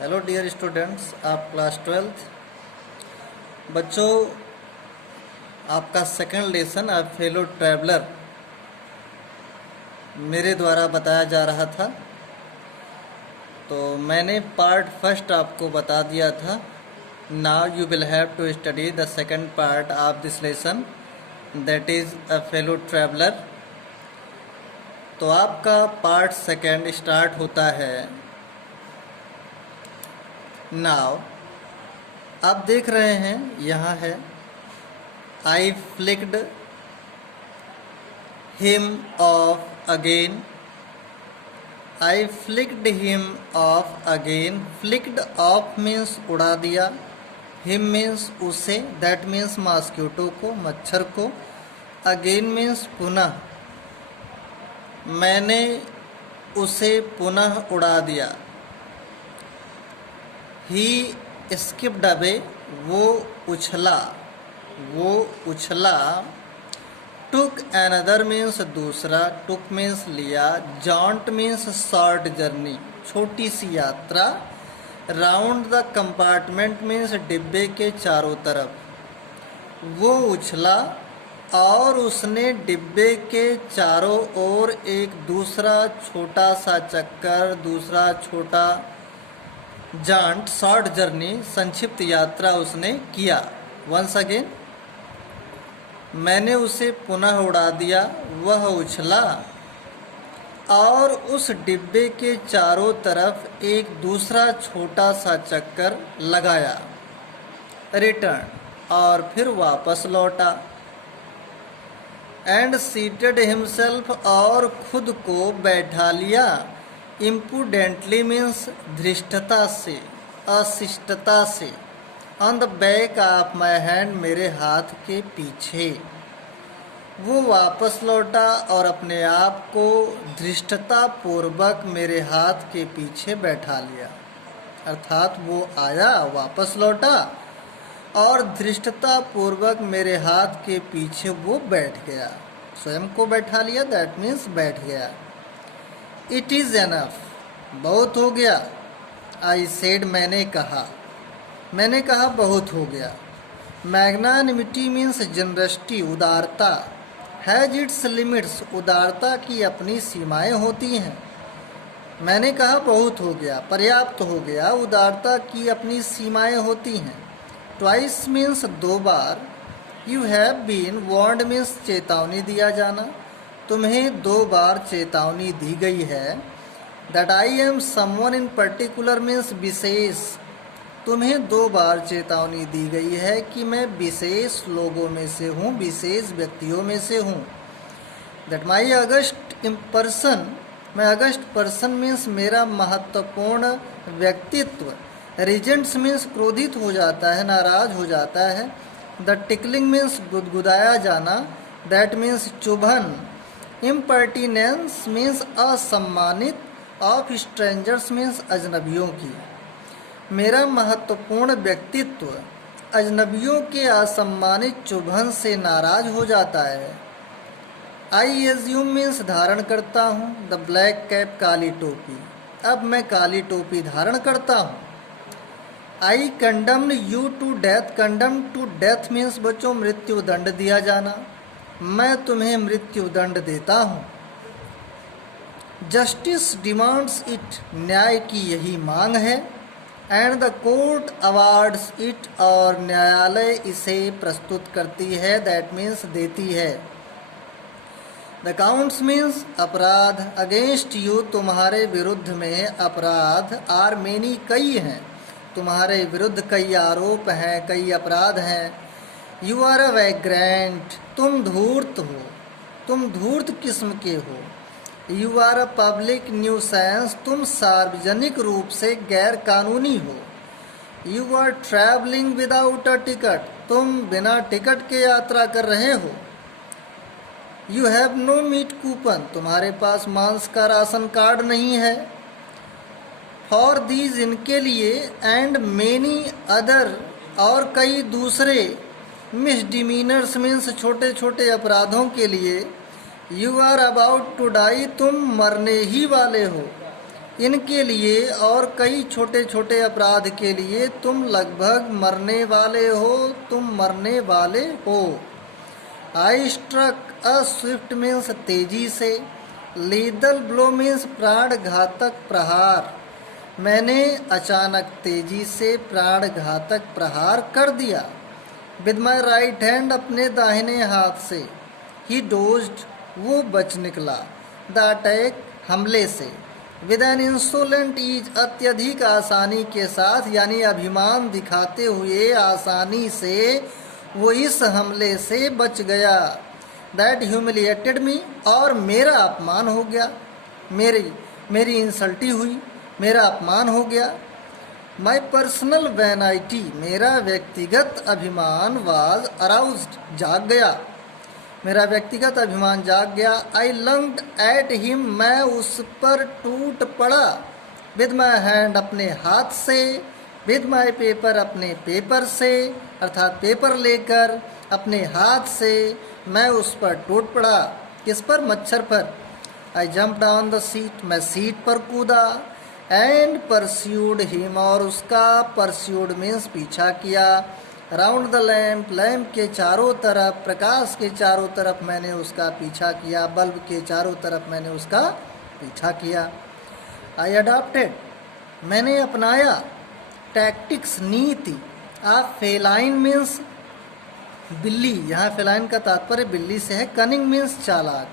Hello dear students आप class 12th बच्चों, आपका सेकंड लेसन अ फेलो ट्रैवलर मेरे द्वारा बताया जा रहा था। तो मैंने पार्ट फर्स्ट आपको बता दिया था। Now you will have to study the second part of this lesson, that is a fellow traveller. तो आपका पार्ट सेकंड स्टार्ट होता है नाउ। आप देख रहे हैं यहाँ है I flicked him off again. I flicked him off again. Flicked off means उड़ा दिया, हिम मीन्स उसे, दैट मीन्स मॉस्किटो को, मच्छर को, अगेन मीन्स पुनः। मैंने उसे पुनः उड़ा दिया। ही स्किप्ड अवे, वो उछला, वो उछला। टुक अनदर मीन्स दूसरा, टुक मीन्स लिया, जॉन्ट मीन्स शॉर्ट जर्नी, छोटी सी यात्रा। राउंड द कंपार्टमेंट मीन्स डिब्बे के चारों तरफ। वो उछला और उसने डिब्बे के चारों ओर एक दूसरा छोटा सा चक्कर, दूसरा छोटा जॉन्ट, शॉर्ट जर्नी, संक्षिप्त यात्रा उसने किया। वंस अगेन, मैंने उसे पुनः उड़ा दिया, वह उछला और उस डिब्बे के चारों तरफ एक दूसरा छोटा सा चक्कर लगाया। रिटर्न, और फिर वापस लौटा। एंड सीटेड हिमसेल्फ, और खुद को बैठा लिया। इम्पुडेंटली मीन्स धृष्टता से, अशिष्टता से। On the back of my hand, मेरे हाथ के पीछे। वो वापस लौटा और अपने आप को धृष्टता पूर्वक मेरे हाथ के पीछे बैठा लिया। अर्थात वो आया, वापस लौटा और धृष्टता पूर्वक मेरे हाथ के पीछे वो बैठ गया। स्वयं को बैठा लिया, दैट मीन्स बैठ गया। इट इज़ एनफ, बहुत हो गया। आई सेड, मैंने कहा, मैंने कहा बहुत हो गया। मैग्नानिमिटी मीन्स जनरसिटी, उदारता। हैज इट्स लिमिट्स, उदारता की अपनी सीमाएं होती हैं। मैंने कहा बहुत हो गया, पर्याप्त हो गया, उदारता की अपनी सीमाएं होती हैं। ट्वाइस मीन्स दो बार। You have been warned means चेतावनी दिया जाना, तुम्हें दो बार चेतावनी दी गई है। That I am someone in particular means विशेष, तुम्हें दो बार चेतावनी दी गई है कि मैं विशेष लोगों में से हूँ, विशेष व्यक्तियों में से हूँ। दैट माई अगस्ट पर्सन, मैं अगस्ट पर्सन मीन्स मेरा महत्वपूर्ण व्यक्तित्व। रिजेंट्स मीन्स क्रोधित हो जाता है, नाराज हो जाता है। द टिकलिंग मीन्स गुदगुदाया जाना, दैट मीन्स चुभन। इम्पर्टिनेंस मीन्स असम्मानित, ऑफ स्ट्रेंजर्स मीन्स अजनबियों की। मेरा महत्वपूर्ण व्यक्तित्व अजनबियों के असम्मानित चुभन से नाराज हो जाता है। आई एज्यूम मीन्स धारण करता हूँ। द ब्लैक कैप, काली टोपी। अब मैं काली टोपी धारण करता हूँ। I condemned you to death, condemn to death means बच्चों मृत्यु दंड दिया जाना। मैं तुम्हें मृत्यु दंड देता हूँ। जस्टिस डिमांड्स इट, न्याय की यही मांग है। And the court awards it, और न्यायालय इसे प्रस्तुत करती है, दैट मीन्स देती है। द काउंट्स मीन्स अपराध। अगेंस्ट यू, तुम्हारे विरुद्ध में अपराध। आर मेनी, कई हैं, तुम्हारे विरुद्ध कई आरोप हैं, कई अपराध हैं। यू आर अ वैग्रेंट, तुम धूर्त हो, तुम धूर्त किस्म के हो। You are a public nuisance, तुम सार्वजनिक रूप से गैर कानूनी हो। You are travelling without a ticket, तुम बिना टिकट के यात्रा कर रहे हो। You have no meat coupon, तुम्हारे पास मांस का राशन कार्ड नहीं है। फॉर दीज, इनके लिए। एंड मेनी अदर, और कई दूसरे। मिसडिमीनर्स मीन्स छोटे छोटे अपराधों के लिए। You are about to die, तुम मरने ही वाले हो। इनके लिए और कई छोटे छोटे अपराध के लिए तुम लगभग मरने वाले हो, तुम मरने वाले हो। I struck a swift means तेजी से, लीदल ब्लो मीन्स प्राण घातक प्रहार। मैंने अचानक तेजी से प्राण घातक प्रहार कर दिया। विद माई राइट हैंड अपने दाहिने हाथ से। ही डोज्ड वो बच निकला। द अटैक हमले से। विद एन इंसोलेंट ईज अत्यधिक आसानी के साथ, यानी अभिमान दिखाते हुए आसानी से वो इस हमले से बच गया। दैट ह्यूमिलिएटेड मी, और मेरा अपमान हो गया, मेरी इंसल्टी हुई, मेरा अपमान हो गया। माई पर्सनल वैनाइटी, मेरा व्यक्तिगत अभिमान वाज अराउज्ड, जाग गया, मेरा व्यक्तिगत अभिमान जाग गया। आई लंग्ड एट हिम, मैं उस पर टूट पड़ा। विद माई हैंड अपने हाथ से, विद माई पेपर अपने पेपर से, अर्थात पेपर लेकर अपने हाथ से मैं उस पर टूट पड़ा। किस पर? मच्छर पर। I jump down the seat, मैं सीट पर कूदा। एंड परस्यूड हिम, और उसका परस्यूड मीन्स पीछा किया। राउंड द लैम्प, लैम्प के चारों तरफ, प्रकाश के चारों तरफ मैंने उसका पीछा किया, बल्ब के चारों तरफ मैंने उसका पीछा किया। आई अडॉप्टेड, मैंने अपनाया। टैक्टिक्स, नीति। आ फेलाइन मीन्स बिल्ली, यहाँ फेलाइन का तात्पर्य बिल्ली से है। कनिंग मीन्स चालाक,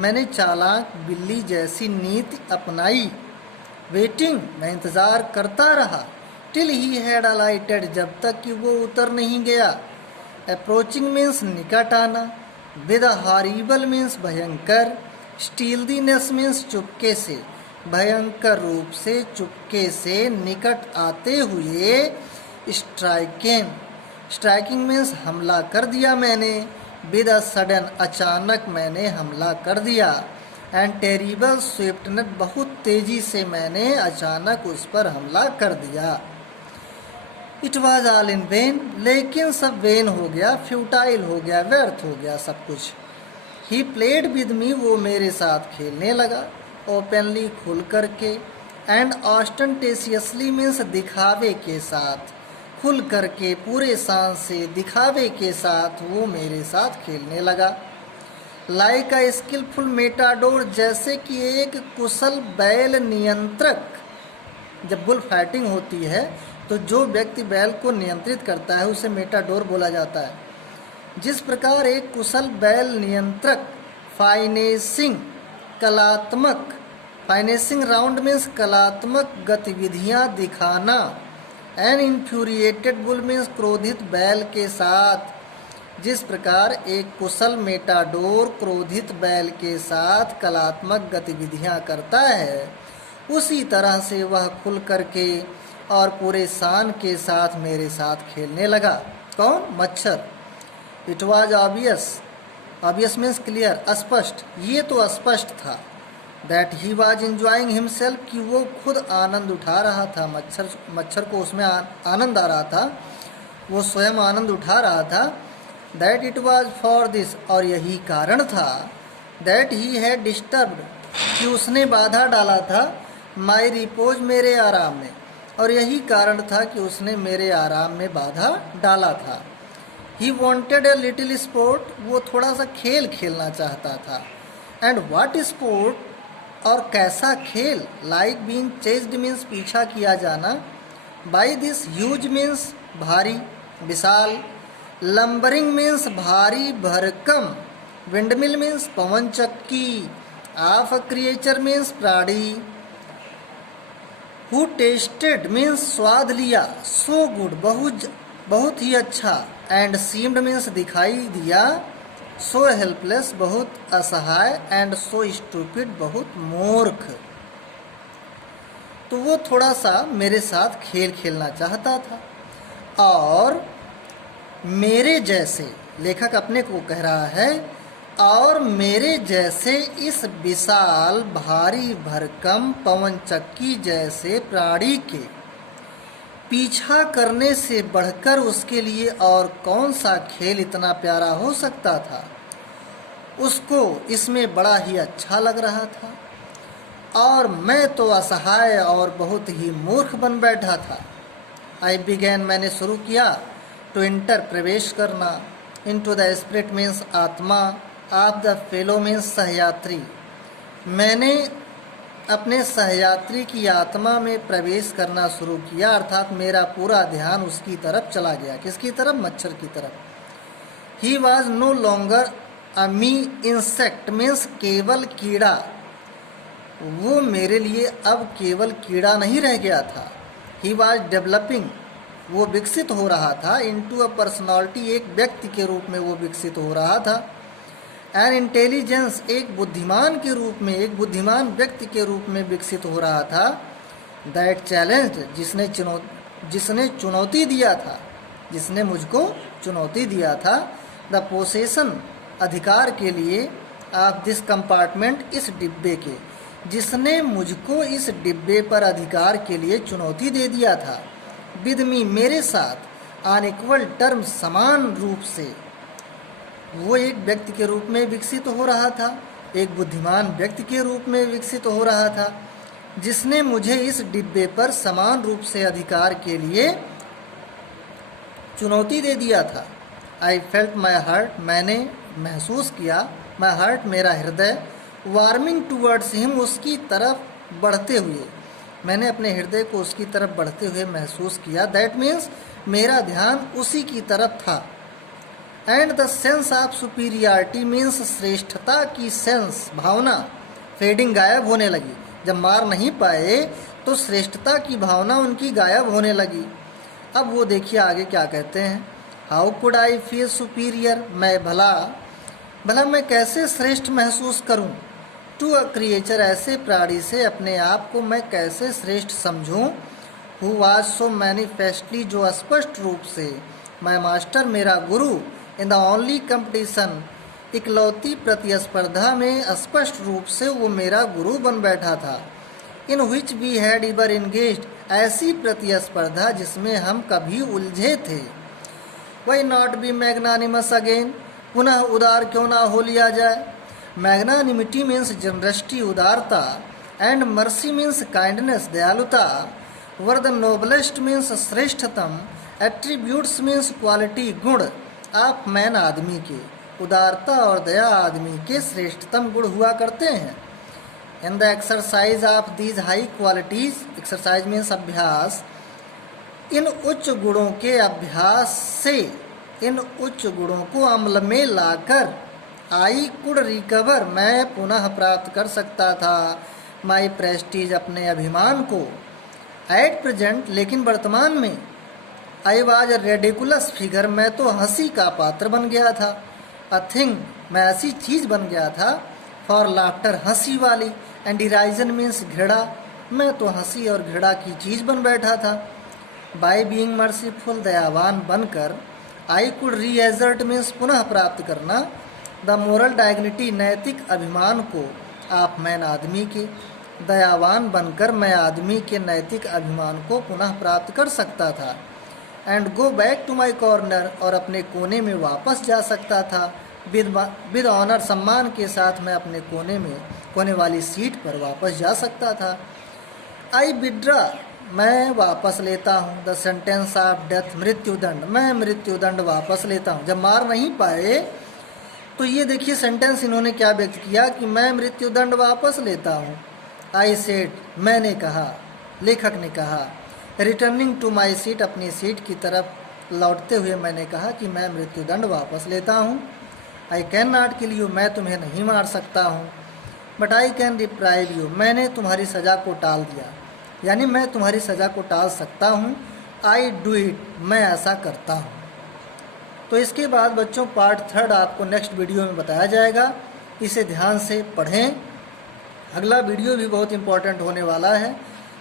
मैंने चालाक बिल्ली जैसी नीति अपनाई। वेटिंग, मैं इंतज़ार करता रहा। टिल ही हैड अलाइटेड, जब तक कि वो उतर नहीं गया। अप्रोचिंग मीन्स निकट आना। विद हॉरिबल मीन्स भयंकर। स्टीलदीनेस मीन्स चुपके से, भयंकर रूप से, चुपके से, निकट आते हुए। स्ट्राइकिंग, स्ट्राइकिंग मीन्स हमला कर दिया मैंने। विद अ सडन, अचानक मैंने हमला कर दिया। एंड टेरिबल स्विफ्टनेस, बहुत तेजी से मैंने अचानक उस पर हमला कर दिया। It was all in when, लेकिन सब वेन हो गया, फ्यूटाइल हो गया, व्यर्थ हो गया सब कुछ। ही प्लेड विद मी, वो मेरे साथ खेलने लगा। ओपनली, खुल करके। एंड ऑस्टेंटेशियसली मीन्स दिखावे के साथ, खुल करके, पूरे सांस से, दिखावे के साथ वो मेरे साथ खेलने लगा। लाइक अ स्किलफुल मेटाडोर, जैसे कि एक कुशल बैल नियंत्रक। जब बुल फाइटिंग होती है तो जो व्यक्ति बैल को नियंत्रित करता है उसे मेटाडोर बोला जाता है। जिस प्रकार एक कुशल बैल नियंत्रक फाइनेंसिंग, कलात्मक, फाइनेंसिंग राउंड मीन्स कलात्मक गतिविधियां दिखाना। एन इन्फ्यूरिएटेड बुल मीन्स क्रोधित बैल के साथ। जिस प्रकार एक कुशल मेटाडोर क्रोधित बैल के साथ कलात्मक गतिविधियां करता है, उसी तरह से वह खुल करके और पूरे शान के साथ मेरे साथ खेलने लगा। कौन? मच्छर। It was obvious, obvious means clear, स्पष्ट, ये तो स्पष्ट था। That he was enjoying himself, कि वो खुद आनंद उठा रहा था। मच्छर को उसमें आनंद आ रहा था, वो स्वयं आनंद उठा रहा था। That it was for this, और यही कारण था। दैट ही हैड डिस्टर्ब्ड, कि उसने बाधा डाला था। माई रिपोज, मेरे आराम में, और यही कारण था कि उसने मेरे आराम में बाधा डाला था। He wanted a little sport, वो थोड़ा सा खेल खेलना चाहता था। एंड व्हाट स्पोर्ट, और कैसा खेल? लाइक बीइंग चेस्ड मीन्स पीछा किया जाना। बाई दिस ह्यूज मीन्स भारी, विशाल। लंबरिंग मीन्स भारी भरकम। विंडमिल मीन्स पवन चक्की। ऑफ अ क्रिएचर मीन्स प्राणी। हु टेस्टेड मीन्स स्वाद लिया। सो गुड, बहुत ही अच्छा। एंड सीम्ड मीन्स दिखाई दिया। सो हेल्पलेस, बहुत असहाय। एंड सो स्टूपिड, बहुत मूर्ख। तो वो थोड़ा सा मेरे साथ खेल खेलना चाहता था। और मेरे जैसे, लेखक अपने को कह रहा है, और मेरे जैसे इस विशाल भारी भरकम पवन चक्की जैसे प्राणी के पीछा करने से बढ़कर उसके लिए और कौन सा खेल इतना प्यारा हो सकता था। उसको इसमें बड़ा ही अच्छा लग रहा था। और मैं तो असहाय और बहुत ही मूर्ख बन बैठा था। आई बिगैन, मैंने शुरू किया, टू इंटर, प्रवेश करना, इनटू द स्पिरिट मीन्स आत्मा, ऑफ द फेलो मीन्स सहयात्री। मैंने अपने सहयात्री की आत्मा में प्रवेश करना शुरू किया, अर्थात मेरा पूरा ध्यान उसकी तरफ चला गया। किसकी तरफ? मच्छर की तरफ। He was no longer a mere insect means केवल कीड़ा। वो मेरे लिए अब केवल कीड़ा नहीं रह गया था। ही वॉज डेवलपिंग, वो विकसित हो रहा था, इनटू अ पर्सनालिटी, एक व्यक्ति के रूप में वो विकसित हो रहा था। एन इंटेलिजेंस, एक बुद्धिमान के रूप में, एक बुद्धिमान व्यक्ति के रूप में विकसित हो रहा था। दैट चैलेंज, जिसने चुनौती दिया था, जिसने मुझको चुनौती दिया था। द पोसेशन, अधिकार के लिए, ऑफ दिस कंपार्टमेंट, इस डिब्बे के, जिसने मुझको इस डिब्बे पर अधिकार के लिए चुनौती दे दिया था। विद मी, मेरे साथ, ऑन इक्वल टर्म, समान रूप से। वो एक व्यक्ति के रूप में विकसित हो रहा था, एक बुद्धिमान व्यक्ति के रूप में विकसित हो रहा था, जिसने मुझे इस डिब्बे पर समान रूप से अधिकार के लिए चुनौती दे दिया था। आई फेल्ट माई हार्ट, मैंने महसूस किया, माई हार्ट, मेरा हृदय, वार्मिंग टूवर्ड्स हिम, उसकी तरफ बढ़ते हुए, मैंने अपने हृदय को उसकी तरफ बढ़ते हुए महसूस किया। दैट मीन्स मेरा ध्यान उसी की तरफ था। And the sense of superiority means श्रेष्ठता की सेंस, भावना, फेडिंग, गायब होने लगी। जब मार नहीं पाए तो श्रेष्ठता की भावना उनकी गायब होने लगी। अब वो देखिए आगे क्या कहते हैं। How could I feel superior, मैं भला मैं कैसे श्रेष्ठ महसूस करूं। टू अ क्रिएचर, ऐसे प्राणी से अपने आप को मैं कैसे श्रेष्ठ समझूं। हु वाज सो मैनिफेस्टली, जो स्पष्ट रूप से, माई मास्टर, मेरा गुरु, इन द ओनली कंपटीशन, इकलौती प्रतिस्पर्धा में स्पष्ट रूप से वो मेरा गुरु बन बैठा था। In which we had ever engaged, ऐसी प्रतिस्पर्धा जिसमें हम कभी उलझे थे। Why not be magnanimous again, पुनः उदार क्यों ना हो लिया जाए। मैग्नानिमिटी मीन्स जनरस्टी, उदारता, एंड मर्सी मीन्स काइंडनेस, दयालुता। वर द नोबलेस्ट मीन्स श्रेष्ठतम, एट्रीब्यूट्स मीन्स क्वालिटी, गुण, ऑफ मैन, आदमी के। उदारता और दया आदमी के श्रेष्ठतम गुण हुआ करते हैं। In the exercise of these high qualities, exercise means अभ्यास, इन उच्च गुणों के अभ्यास से, इन उच्च गुणों को अमल में लाकर, आई कुड रिकवर, मैं पुनः प्राप्त कर सकता था, माई प्रेस्टीज, अपने अभिमान को। एट प्रेजेंट, लेकिन वर्तमान में, I was a ridiculous figure, मैं तो हंसी का पात्र बन गया था। अ थिंग, मैं ऐसी चीज़ बन गया था, फॉर लाफ्टर, हंसी वाली, एंड डिराइजन मीन्स घृणा, मैं तो हंसी और घृणा की चीज़ बन बैठा था। बाय बीइंग मर्सीफुल, दयावान बनकर, आई कुड रीएजर्ट मीन्स पुनः प्राप्त करना, द मोरल डायग्निटी, नैतिक अभिमान को, आप मैन, आदमी के। दयावान बनकर मैं आदमी के नैतिक अभिमान को पुनः प्राप्त कर सकता था। And go back to my corner, और अपने कोने में वापस जा सकता था। विद ऑनर, सम्मान के साथ मैं अपने कोने वाली सीट पर वापस जा सकता था। आई विड्रा, मैं वापस लेता हूँ, द सेंटेंस ऑफ डेथ, मृत्युदंड, मैं मृत्युदंड वापस लेता हूँ। जब मार नहीं पाए तो ये देखिए सेंटेंस इन्होंने क्या व्यक्त किया कि मैं मृत्युदंड वापस लेता हूँ। आई सेड, मैंने कहा, लेखक ने कहा। रिटर्निंग टू माई सीट, अपनी सीट की तरफ लौटते हुए मैंने कहा कि मैं मृत्युदंड वापस लेता हूँ। I can not kill you, मैं तुम्हें नहीं मार सकता हूँ। But I can deprive you, मैंने तुम्हारी सज़ा को टाल दिया, यानी मैं तुम्हारी सज़ा को टाल सकता हूँ। आई डू इट, मैं ऐसा करता हूँ। तो इसके बाद बच्चों पार्ट 3 आपको नेक्स्ट वीडियो में बताया जाएगा, इसे ध्यान से पढ़ें। अगला वीडियो भी बहुत इम्पोर्टेंट होने वाला है,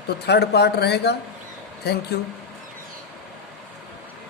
तो 3rd पार्ट रहेगा। Thank you.